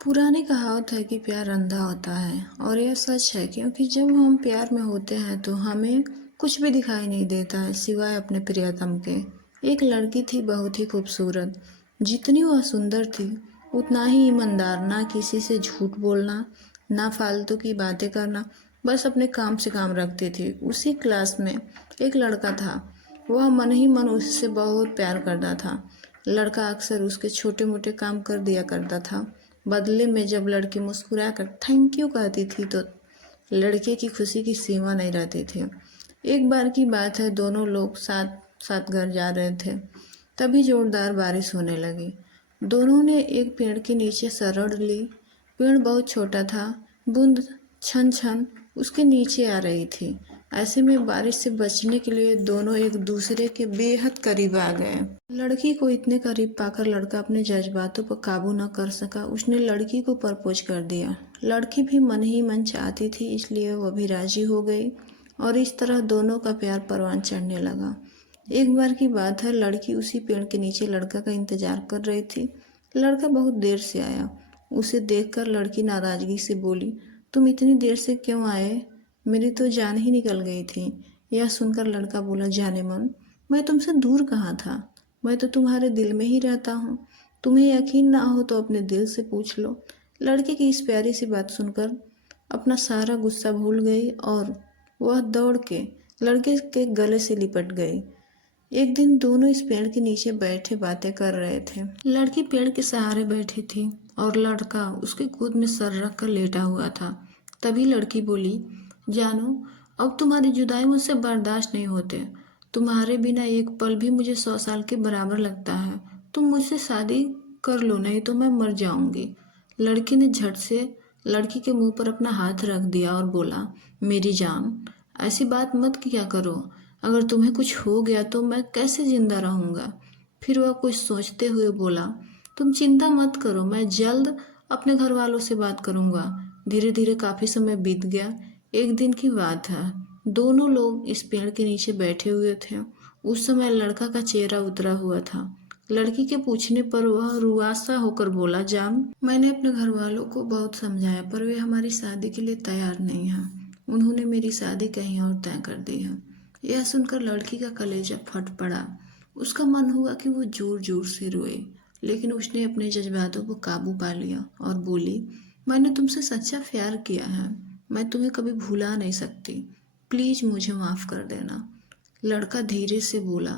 पुरानी कहावत है कि प्यार अंधा होता है और यह सच है क्योंकि जब हम प्यार में होते हैं तो हमें कुछ भी दिखाई नहीं देता है सिवाय अपने प्रियतम के। एक लड़की थी बहुत ही खूबसूरत। जितनी वह सुंदर थी उतना ही ईमानदार। ना किसी से झूठ बोलना, ना फालतू की बातें करना, बस अपने काम से काम रखती थी। उसी क्लास में एक लड़का था। वह मन ही मन उससे बहुत प्यार करता था। लड़का अक्सर उसके छोटे मोटे काम कर दिया करता था। बदले में जब लड़की मुस्कुराकर थैंक यू कहती थी तो लड़के की खुशी की सीमा नहीं रहती थी। एक बार की बात है, दोनों लोग साथ साथ घर जा रहे थे। तभी जोरदार बारिश होने लगी। दोनों ने एक पेड़ के नीचे शरण ली। पेड़ बहुत छोटा था। बूंद छन छन उसके नीचे आ रही थी। ऐसे में बारिश से बचने के लिए दोनों एक दूसरे के बेहद करीब आ गए। लड़की को इतने करीब पाकर लड़का अपने जज्बातों पर काबू न कर सका। उसने लड़की को प्रपोज कर दिया। लड़की भी मन ही मन चाहती थी, इसलिए वह भी राजी हो गई और इस तरह दोनों का प्यार परवान चढ़ने लगा। एक बार की बात है, लड़की उसी पेड़ के नीचे लड़का का इंतजार कर रही थी। लड़का बहुत देर से आया। उसे देखकर लड़की नाराजगी से बोली, तुम इतनी देर से क्यों आए? मेरी तो जान ही निकल गई थी। यह सुनकर लड़का बोला, जाने मन, मैं तुमसे दूर कहाँ था, मैं तो तुम्हारे दिल में ही रहता हूँ। तुम्हें यकीन ना हो तो अपने दिल से पूछ लो। लड़के की इस प्यारी सी बात सुनकर अपना सारा गुस्सा भूल गई और वह दौड़ के लड़के के गले से लिपट गई। एक दिन दोनों इस पेड़ के नीचे बैठे बातें कर रहे थे। लड़की पेड़ के सहारे बैठी थी और लड़का उसके गोद में सर रख कर लेटा हुआ था। तभी लड़की बोली, जानो, अब तुम्हारी जुदाई मुझसे बर्दाश्त नहीं होते। तुम्हारे बिना एक पल भी मुझे 100 साल के बराबर लगता है। तुम मुझसे शादी कर लो, नहीं तो मैं मर जाऊंगी। लड़की ने झट से लड़की के मुंह पर अपना हाथ रख दिया और बोला, मेरी जान, ऐसी बात मत किया करो। अगर तुम्हें कुछ हो गया तो मैं कैसे जिंदा रहूंगा? फिर वह कुछ सोचते हुए बोला, तुम चिंता मत करो, मैं जल्द अपने घर वालों से बात करूंगा। धीरे धीरे काफी समय बीत गया। एक दिन की बात है, दोनों लोग इस पेड़ के नीचे बैठे हुए थे। उस समय लड़का का चेहरा उतरा हुआ था। लड़की के पूछने पर वह रुआसा होकर बोला, जान, मैंने अपने घर वालों को बहुत समझाया पर वे हमारी शादी के लिए तैयार नहीं हैं। उन्होंने मेरी शादी कहीं और तय कर दी है। यह सुनकर लड़की का कलेजा फट पड़ा। उसका मन हुआ कि वो जोर जोर से रोए, लेकिन उसने अपने जज्बातों को काबू पा लिया और बोली, मैंने तुमसे सच्चा प्यार किया है, मैं तुम्हें कभी भुला नहीं सकती। प्लीज मुझे माफ कर देना। लड़का धीरे से बोला,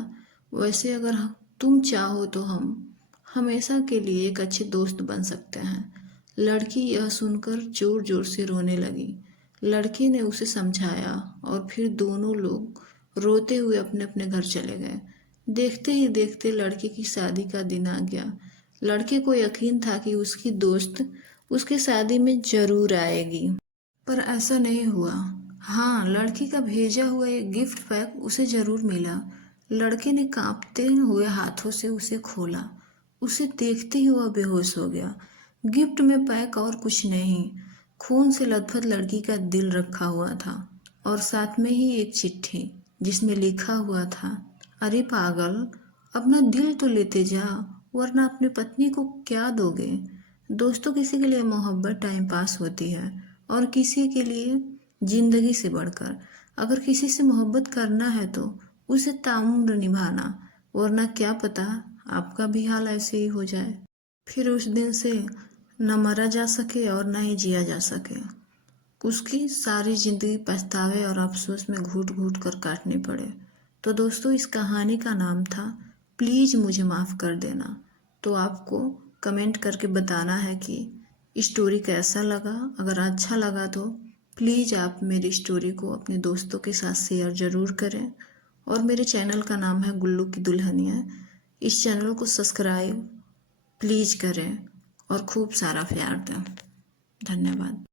वैसे अगर तुम चाहो तो हम हमेशा के लिए एक अच्छे दोस्त बन सकते हैं। लड़की यह सुनकर जोर जोर से रोने लगी। लड़के ने उसे समझाया और फिर दोनों लोग रोते हुए अपने अपने घर चले गए। देखते ही देखते लड़के की शादी का दिन आ गया। लड़के को यकीन था कि उसकी दोस्त उसकी शादी में जरूर आएगी, पर ऐसा नहीं हुआ। हाँ, लड़की का भेजा हुआ एक गिफ्ट पैक उसे जरूर मिला। लड़के ने कांपते हुए हाथों से उसे खोला। उसे देखते ही वह बेहोश हो गया। गिफ्ट में पैक और कुछ नहीं, खून से लथपथ लड़की का दिल रखा हुआ था और साथ में ही एक चिट्ठी जिसमें लिखा हुआ था, अरे पागल, अपना दिल तो लेते जा, वरना अपनी पत्नी को क्या दोगे? दोस्तों, किसी के लिए मोहब्बत टाइम पास होती है और किसी के लिए जिंदगी से बढ़कर। अगर किसी से मोहब्बत करना है तो उसे ताउम्र निभाना, वरना क्या पता आपका भी हाल ऐसे ही हो जाए। फिर उस दिन से न मरा जा सके और न ही जिया जा सके। उसकी सारी जिंदगी पछतावे और अफसोस में घूट घूट कर काटने पड़े। तो दोस्तों, इस कहानी का नाम था प्लीज मुझे माफ कर देना। तो आपको कमेंट करके बताना है कि स्टोरी कैसा लगा। अगर अच्छा लगा तो प्लीज़ आप मेरी स्टोरी को अपने दोस्तों के साथ शेयर ज़रूर करें। और मेरे चैनल का नाम है गुल्लू की दुल्हनिया। इस चैनल को सब्सक्राइब प्लीज़ करें और खूब सारा प्यार दें। धन्यवाद।